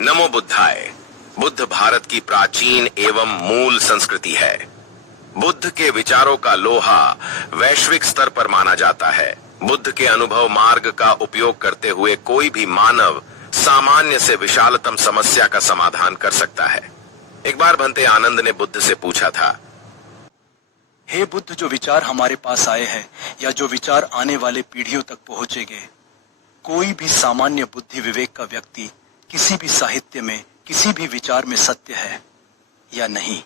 नमो बुद्धाय। बुद्ध भारत की प्राचीन एवं मूल संस्कृति है। बुद्ध के विचारों का लोहा वैश्विक स्तर पर माना जाता है। बुद्ध के अनुभव मार्ग का उपयोग करते हुए कोई भी मानव सामान्य से विशालतम समस्या का समाधान कर सकता है। एक बार भंते आनंद ने बुद्ध से पूछा था, हे बुद्ध, जो विचार हमारे पास आए हैं या जो विचार आने वाले पीढ़ियों तक पहुंचेंगे, कोई भी सामान्य बुद्धि विवेक का व्यक्ति किसी भी साहित्य में किसी भी विचार में सत्य है या नहीं,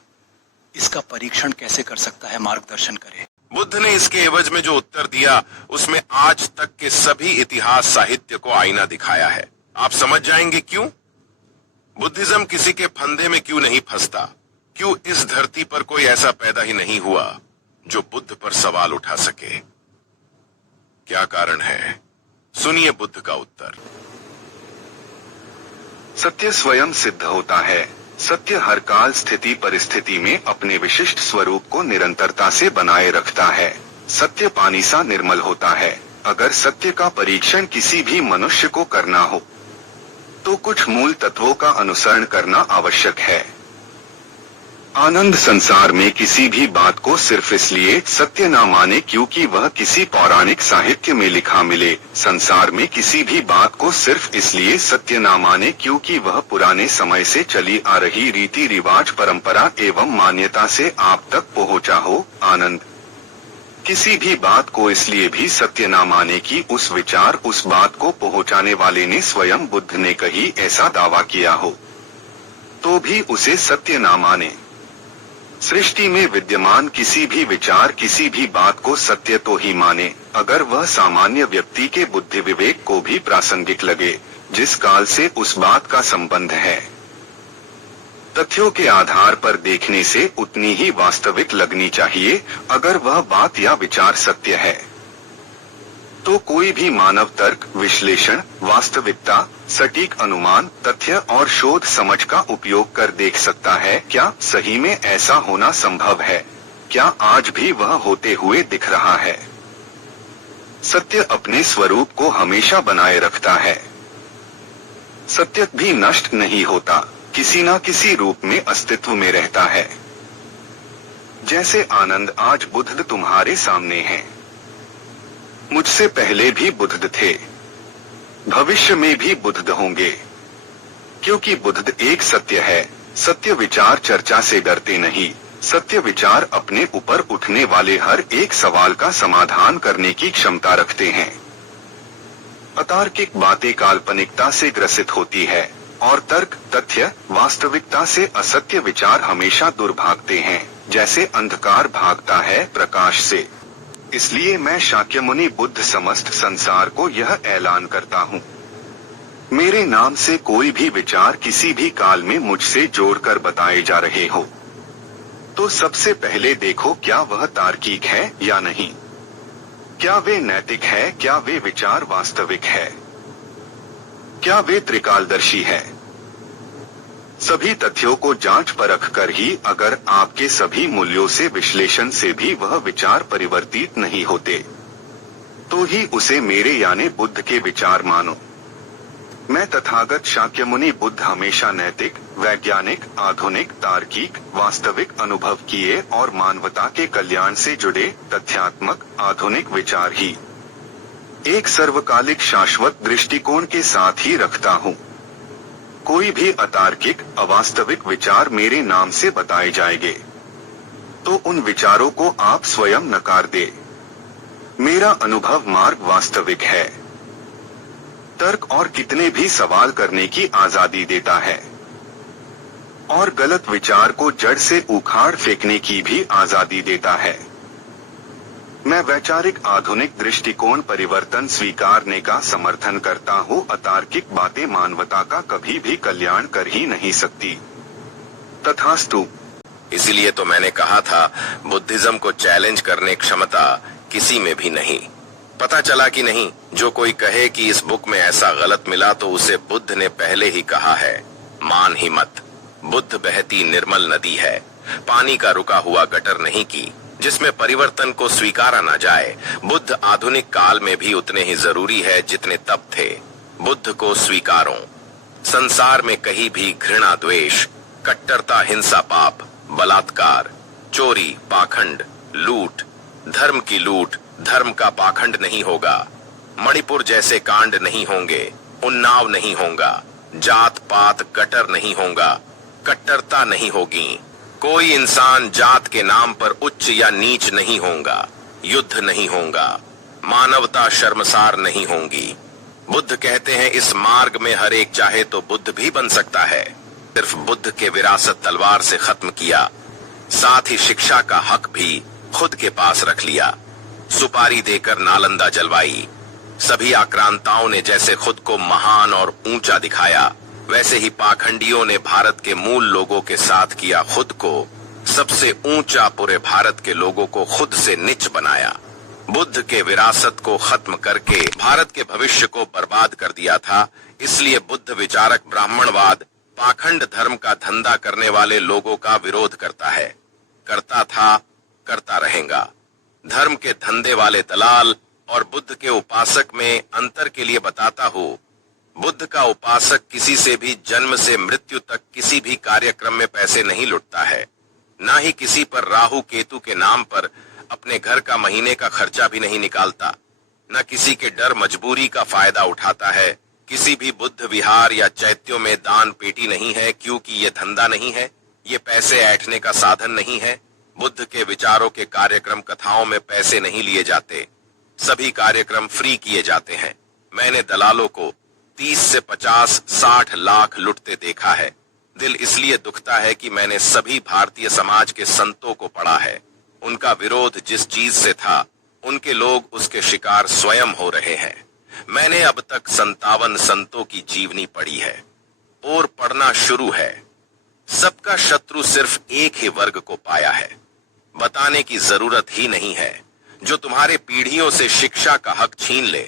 इसका परीक्षण कैसे कर सकता है? मार्गदर्शन करें। बुद्ध ने इसके एवज में जो उत्तर दिया उसमें आज तक के सभी इतिहास साहित्य को आईना दिखाया है। आप समझ जाएंगे क्यों। बुद्धिज्म किसी के फंदे में क्यों नहीं फंसता। क्यों इस धरती पर कोई ऐसा पैदा ही नहीं हुआ जो बुद्ध पर सवाल उठा सके। क्या कारण है, सुनिए बुद्ध का उत्तर। सत्य स्वयं सिद्ध होता है। सत्य हर काल स्थिति परिस्थिति में अपने विशिष्ट स्वरूप को निरंतरता से बनाए रखता है। सत्य पानी सा निर्मल होता है। अगर सत्य का परीक्षण किसी भी मनुष्य को करना हो तो कुछ मूल तत्वों का अनुसरण करना आवश्यक है। आनंद संसार में किसी भी बात को सिर्फ इसलिए सत्य न माने क्योंकि वह किसी पौराणिक साहित्य में लिखा मिले। संसार में किसी भी बात को सिर्फ इसलिए सत्य न माने क्योंकि वह पुराने समय से चली आ रही रीति रिवाज परंपरा एवं मान्यता से आप तक पहुंचा हो। आनंद किसी भी बात को इसलिए भी सत्य न माने कि उस विचार उस बात को पहुंचाने वाले ने स्वयं बुद्ध ने कही ऐसा दावा किया हो तो भी उसे सत्य न माने। सृष्टि में विद्यमान किसी भी विचार किसी भी बात को सत्य तो ही माने अगर वह सामान्य व्यक्ति के बुद्धि विवेक को भी प्रासंगिक लगे, जिस काल से उस बात का संबंध है। तथ्यों के आधार पर देखने से उतनी ही वास्तविक लगनी चाहिए। अगर वह बात या विचार सत्य है तो कोई भी मानव तर्क, विश्लेषण, वास्तविकता, सटीक अनुमान, तथ्य और शोध समझ का उपयोग कर देख सकता है क्या सही में ऐसा होना संभव है। क्या आज भी वह होते हुए दिख रहा है। सत्य अपने स्वरूप को हमेशा बनाए रखता है। सत्य भी नष्ट नहीं होता, किसी न किसी रूप में अस्तित्व में रहता है। जैसे आनंद आज बुद्ध तुम्हारे सामने है, मुझसे पहले भी बुद्ध थे, भविष्य में भी बुद्ध होंगे, क्योंकि बुद्ध एक सत्य है। सत्य विचार चर्चा से डरते नहीं। सत्य विचार अपने ऊपर उठने वाले हर एक सवाल का समाधान करने की क्षमता रखते हैं। अतार्किक बातें काल्पनिकता से ग्रसित होती है और तर्क, तथ्य, वास्तविकता से असत्य विचार हमेशा दूर भागते हैं, जैसे अंधकार भागता है प्रकाश से। इसलिए मैं शाक्यमुनि बुद्ध समस्त संसार को यह ऐलान करता हूँ, मेरे नाम से कोई भी विचार किसी भी काल में मुझसे जोड़कर बताए जा रहे हो तो सबसे पहले देखो क्या वह तार्किक है या नहीं, क्या वे नैतिक है, क्या वे विचार वास्तविक है, क्या वे त्रिकालदर्शी है। सभी तथ्यों को जांच परख कर ही अगर आपके सभी मूल्यों से विश्लेषण से भी वह विचार परिवर्तित नहीं होते तो ही उसे मेरे यानी बुद्ध के विचार मानो। मैं तथागत शाक्यमुनि बुद्ध हमेशा नैतिक, वैज्ञानिक, आधुनिक, तार्किक, वास्तविक, अनुभव किए और मानवता के कल्याण से जुड़े तथ्यात्मक आधुनिक विचार ही एक सर्वकालिक शाश्वत दृष्टिकोण के साथ ही रखता हूँ। कोई भी अतार्किक, अवास्तविक विचार मेरे नाम से बताए जाएंगे तो उन विचारों को आप स्वयं नकार दे। मेरा अनुभव मार्ग वास्तविक है। तर्क और कितने भी सवाल करने की आजादी देता है और गलत विचार को जड़ से उखाड़ फेंकने की भी आजादी देता है। मैं वैचारिक आधुनिक दृष्टिकोण परिवर्तन स्वीकारने का समर्थन करता हूँ। अतार्किक बातें मानवता का कभी भी कल्याण कर ही नहीं सकती। तथास्तु। इसीलिए तो मैंने कहा था बुद्धिज्म को चैलेंज करने क्षमता किसी में भी नहीं। पता चला कि नहीं, जो कोई कहे कि इस बुक में ऐसा गलत मिला तो उसे बुद्ध ने पहले ही कहा है, मान ही मत। बुद्ध बहती निर्मल नदी है, पानी का रुका हुआ गटर नहीं की, जिसमें परिवर्तन को स्वीकारा न जाए। बुद्ध आधुनिक काल में भी उतने ही जरूरी है जितने तब थे। बुद्ध को स्वीकारो। संसार में कहीं भी घृणा द्वेष, कट्टरता, हिंसा, पाप, बलात्कार, चोरी, पाखंड, लूट, धर्म की लूट, धर्म का पाखंड नहीं होगा। मणिपुर जैसे कांड नहीं होंगे, उन्नाव नहीं होगा, जात पात गटर नहीं होगा, कट्टरता नहीं होगी, कोई इंसान जात के नाम पर उच्च या नीच नहीं होगा, युद्ध नहीं होगा, मानवता शर्मसार नहीं होंगी। बुद्ध कहते हैं इस मार्ग में हर एक चाहे तो बुद्ध भी बन सकता है। सिर्फ बुद्ध के विरासत तलवार से खत्म किया, साथ ही शिक्षा का हक भी खुद के पास रख लिया। सुपारी देकर नालंदा जलवाई। सभी आक्रांताओं ने जैसे खुद को महान और ऊंचा दिखाया, वैसे ही पाखंडियों ने भारत के मूल लोगों के साथ किया खुद को सबसे ऊंचा, पूरे भारत के लोगों को खुद से नीच बनाया। बुद्ध के विरासत को खत्म करके भारत के भविष्य को बर्बाद कर दिया था। इसलिए बुद्ध विचारक ब्राह्मणवाद, पाखंड धर्म का धंधा करने वाले लोगों का विरोध करता है, करता था, करता रहेगा। धर्म के धंधे वाले दलाल और बुद्ध के उपासक में अंतर के लिए बताता हूँ। बुद्ध का उपासक किसी से भी जन्म से मृत्यु तक किसी भी कार्यक्रम में पैसे नहीं लुटता है, ना ही किसी पर राहु केतु के नाम पर अपने घर का महीने का खर्चा भी नहीं निकालता, न किसी के डर मजबूरी का फायदा उठाता है। किसी भी बुद्ध विहार या चैत्यों में दान पेटी नहीं है, क्योंकि ये धंधा नहीं है, ये पैसे ऐंठने का साधन नहीं है। बुद्ध के विचारों के कार्यक्रम कथाओं में पैसे नहीं लिए जाते, सभी कार्यक्रम फ्री किए जाते हैं। मैंने दलालों को 30 से 50, 60 लाख लुटते देखा है। दिल इसलिए दुखता है कि मैंने सभी भारतीय समाज के संतों को पढ़ा है। उनका विरोध जिस चीज से था, उनके लोग उसके शिकार स्वयं हो रहे हैं। मैंने अब तक 57 संतों की जीवनी पढ़ी है और पढ़ना शुरू है। सबका शत्रु सिर्फ एक ही वर्ग को पाया है। बताने की जरूरत ही नहीं है। जो तुम्हारे पीढ़ियों से शिक्षा का हक छीन ले,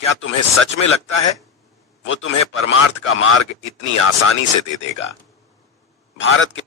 क्या तुम्हें सच में लगता है वो तुम्हें परमार्थ का मार्ग इतनी आसानी से दे देगा? भारत के